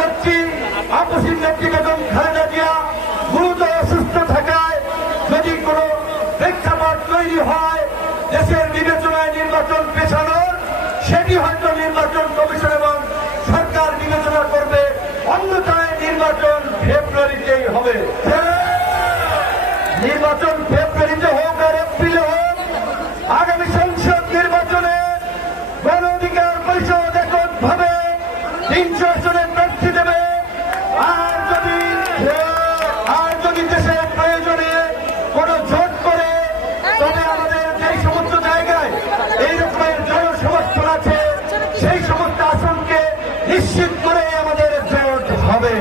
নেত্রী আপসীর নেত্রী বেগম খালেদা জিয়া গুরুতর অসুস্থ থাকায় যদি কোনো প্রেক্ষাপট তৈরি হয় দেশের বিবেচনায় নির্বাচন পেছানোর, সেটি হয়তো নির্বাচন কমিশন এবং সরকার বিবেচনা করবে, অন্যথায় নির্বাচন ফেব্রুয়ারিতেই হবে। নির্বাচন ফেব্রুয়ারিতে হোক আর এপ্রিলে হোক, আগামী সংসদ নির্বাচনে গণ অধিকার পরিষদ এককভাবে 300 আসনে প্রার্থী দেবে। আর যদি দেশের প্রয়োজনে কোনো জোট করে, তবে আমাদের যেই সমস্ত জায়গায় এই রকমের জনসমর্থন আছে সেই সমস্ত আসনকে নিশ্চিত করে আমাদের জোট হবে।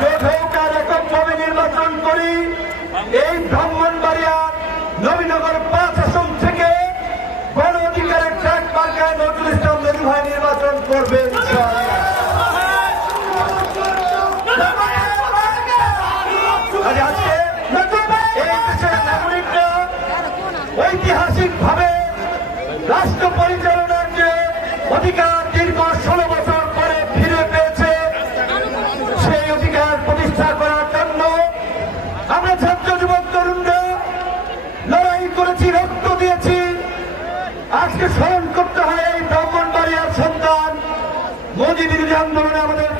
জোট হোক আর এককভাবে নির্বাচন করি। এই ব্রাহ্মণবাড়িয়া নবীনগর 5 আসন থেকে গণ অধিকারের ট্রাক মার্কায় নজরুল ইসলাম নদী ভাই নির্বাচন করবে। ঐতিহাসিক ভাবে রাষ্ট্র পরিচালনার যে অধিকার দীর্ঘ 16 বছর পরে ফিরে পেয়েছে, সেই অধিকার প্রতিষ্ঠা করার জন্য আমরা ছাত্র যুবক তরুণরা লড়াই করেছি, রক্ত দিয়েছি। আজকে স্মরণ করতে হয় এই ব্রাহ্মণবাড়িয়ার সন্তান মোদী বিরোধী আন্দোলনে আমাদের